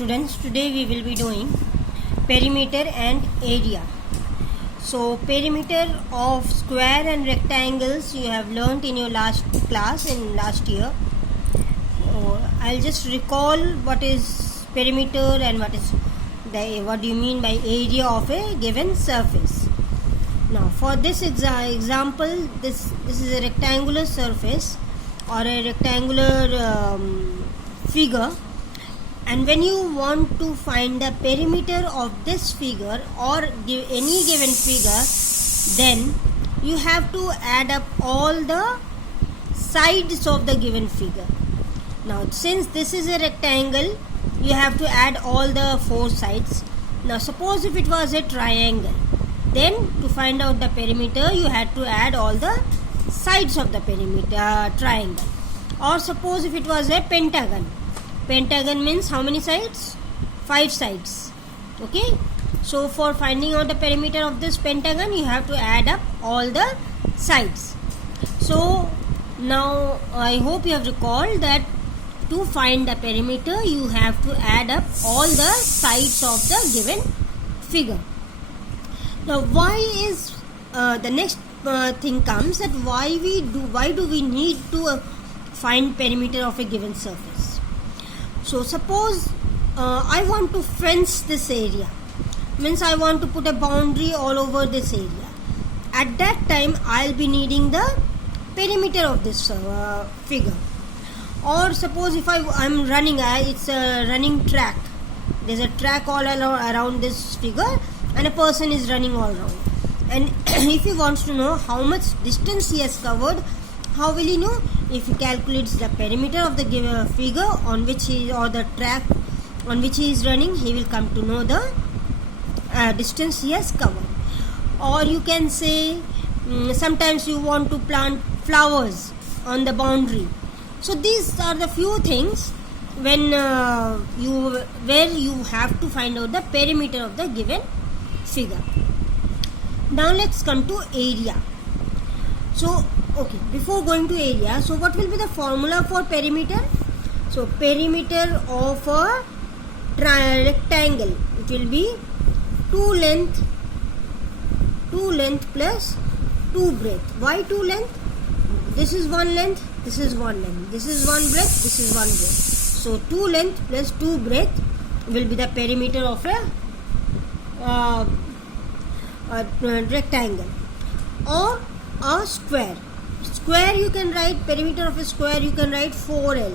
students, today we will be doing perimeter and area. So perimeter of square and rectangles you have learnt in your last class in last year. I'll just recall what is perimeter and what do you mean by area of a given surface. Now for this example, this is a rectangular surface or a rectangular figure, and when you want to find the perimeter of this figure or give any given figure, then you have to add up all the sides of the given figure. Now since this is a rectangle, you have to add all the four sides. Now suppose if it was a triangle, then to find out the perimeter you had to add all the sides of the perimeter triangle. Or suppose if it was a pentagon means how many sides? 5 sides. Okay, so for finding out the perimeter of this pentagon you have to add up all the sides. So now I hope you have recalled that to find the perimeter you have to add up all the sides of the given figure. Now why is the next thing comes that why do we need to find perimeter of a given surface? So suppose I want to fence this area, means I want to put a boundary all over this area. At that time I'll be needing the perimeter of this figure. Or suppose if I'm running, it's a running track. There's a track all around this figure and a person is running all around. And if he wants to know how much distance he has covered, how will he know? If he calculates the perimeter of the given figure on which or the track on which he is running, he will come to know the distance he has covered. Or you can say sometimes you want to plant flowers on the boundary. So these are the few things when where you have to find out the perimeter of the given figure. Now let's come to area. So okay, before going to area, so what will be the formula for perimeter? So perimeter of a rectangle, it will be 2 length plus 2 breadth. Why 2 length? This is 1 length, this is 1 length, this is 1 breadth, this is 1 breadth. So 2 length plus 2 breadth will be the perimeter of a rectangle. Or a square. Square you can write, perimeter of a square you can write 4L.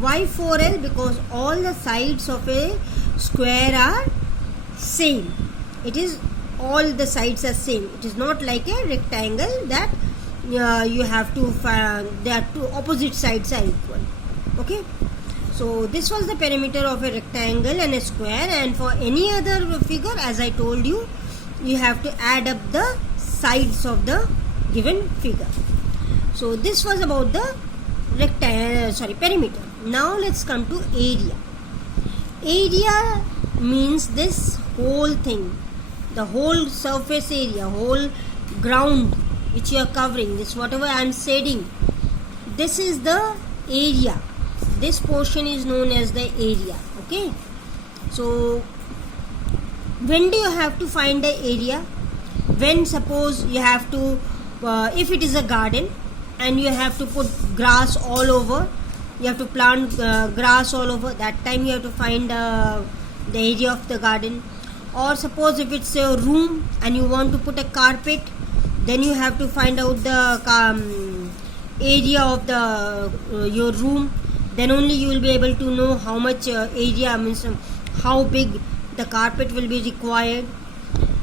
Why 4L? Because all the sides of a square are same. It is all the sides are same. It is not like a rectangle that you have to find their two opposite sides are equal. Okay, so this was the perimeter of a rectangle and a square, and for any other figure, as I told you, you have to add up the sides of the given figure. So this was about the perimeter. Now let's come to area. Area means this whole thing, the whole surface area, whole ground which you are covering, this whatever I am shading, this is the area. This portion is known as the area. Okay, so when do you have to find the area? When suppose you have to if it is a garden and you have to put grass all over, you have to plant grass all over, that time you have to find the area of the garden. Or suppose if it's a room and you want to put a carpet, then you have to find out the area of the your room. Then only you will be able to know how much area, means how big the carpet will be required.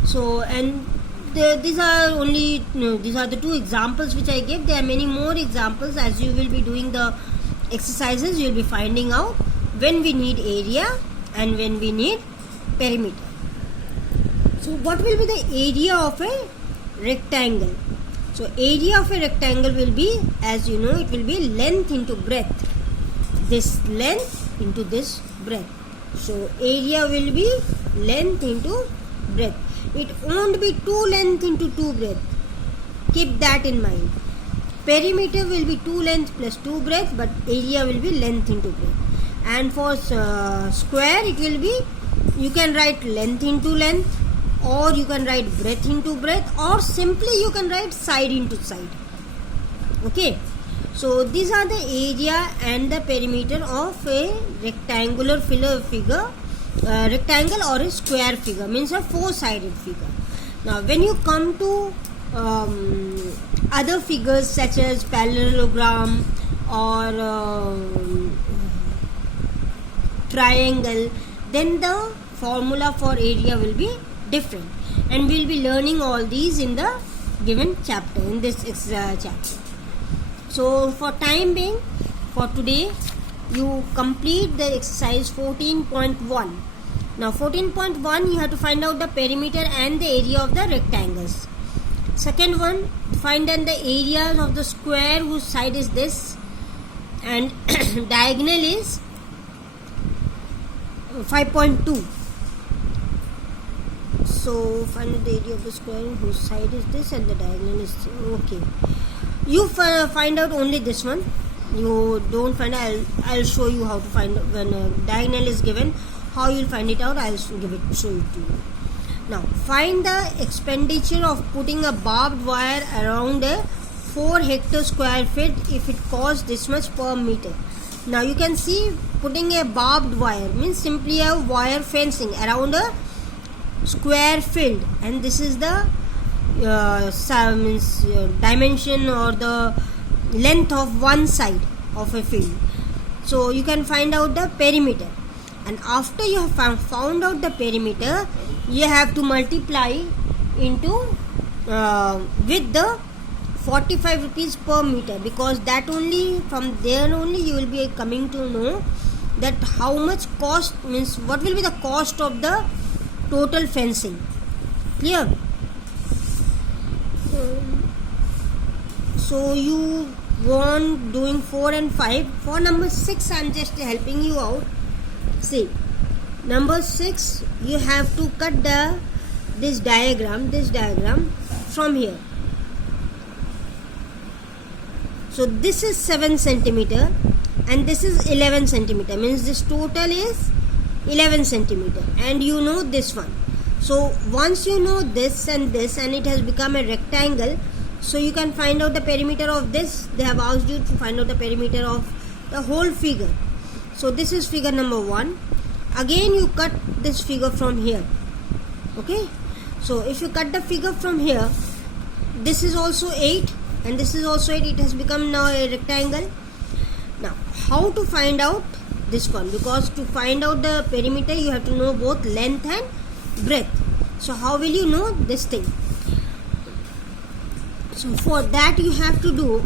So and these are the two examples which I gave. There are many more examples. As you will be doing the exercises, you will be finding out when we need area and when we need perimeter. So what will be the area of a rectangle? So area of a rectangle will be, as you know, it will be length into breadth. This length into this breadth. So area will be length into breadth. It won't be 2 length into 2 breadth. Keep that in mind. Perimeter will be 2 length plus 2 breadth, but area will be length into breadth. and for square it will be, you can write length into length, or you can write breadth into breadth, or simply you can write side into side. Okay, so these are the area and the perimeter of a rectangular figure, rectangle or a square figure, means a four-sided figure. Now when you come to other figures such as parallelogram or triangle, then the formula for area will be different, and we'll be learning all these in the given chapter, in this chapter. So for time being, for today, you complete the exercise 14.1. Now 14.1, you have to find out the perimeter and the area of the rectangles. Second one, find out the areas of the square whose side is this and diagonal is 5.2. So find out the area of the square whose side is this and the diagonal is okay. You find out only this one. You don't find out. I'll show you how to find out when a diagonal is given. How you'll find it out, I'll show it to you. Now find the expenditure of putting a barbed wire around a 4 hectare square feet if it costs this much per meter. Now you can see, putting a barbed wire means simply a wire fencing around a square field, and this is the dimension or the length of one side of a field. So you can find out the perimeter, and after you have found out the perimeter, you have to multiply into with the 45 rupees per meter, because that only, from there only you will be coming to know that how much cost, means what will be the cost of the total fencing. Clear? So you want doing 4 and 5. For number 6, I am just helping you out. See, number 6, you have to cut this diagram from here. So this is 7 centimeter and this is 11 centimeter, means this total is 11 centimeter, and you know this one. So once you know this and it has become a rectangle, so you can find out the perimeter of this. They have asked you to find out the perimeter of the whole figure. So this is figure number 1. Again you cut this figure from here. Okay, so if you cut the figure from here, this is also 8 and this is also 8. It has become now a rectangle. Now how to find out this one? Because to find out the perimeter, you have to know both length and breadth. So how will you know this thing? So for that you have to do,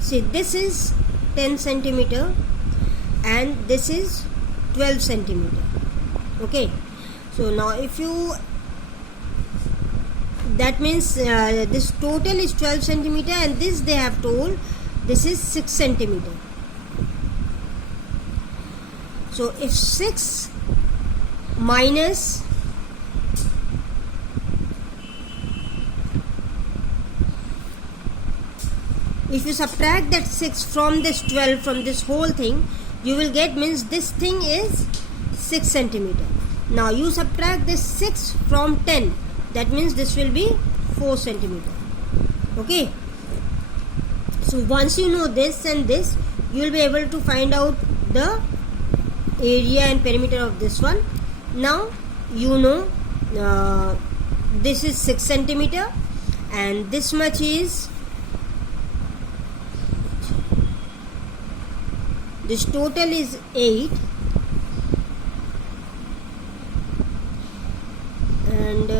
see, this is 10 centimeter and this is 12 centimeter. Okay, so now if you, that means this total is 12 centimeter and this they have told this is 6 centimeter. So if 6 minus if you subtract that 6 from this 12, from this whole thing, you will get, means this thing is 6 centimeter. Now you subtract this 6 from 10, that means this will be 4 centimeter. Okay, so once you know this and this, you will be able to find out the area and perimeter of this one. Now you know this is 6 centimeter and this much is, this total is 8 and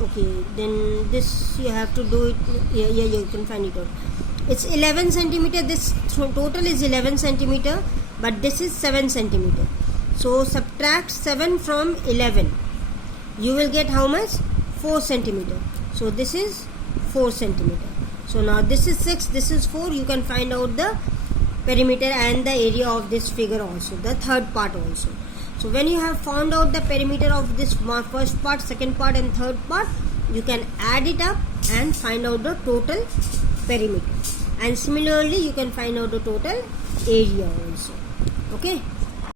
okay, then this you have to do it. Yeah, you can find it out. It's 11 centimeter. This total is 11 centimeter, but this is 7 centimeter. So subtract 7 from 11. You will get how much? 4 centimeter. So this is 4 centimeter. So now this is 6, this is 4. You can find out the perimeter and the area of this figure also, the third part also. So when you have found out the perimeter of this first part, second part and third part, you can add it up and find out the total perimeter. And similarly, you can find out the total area also. Okay.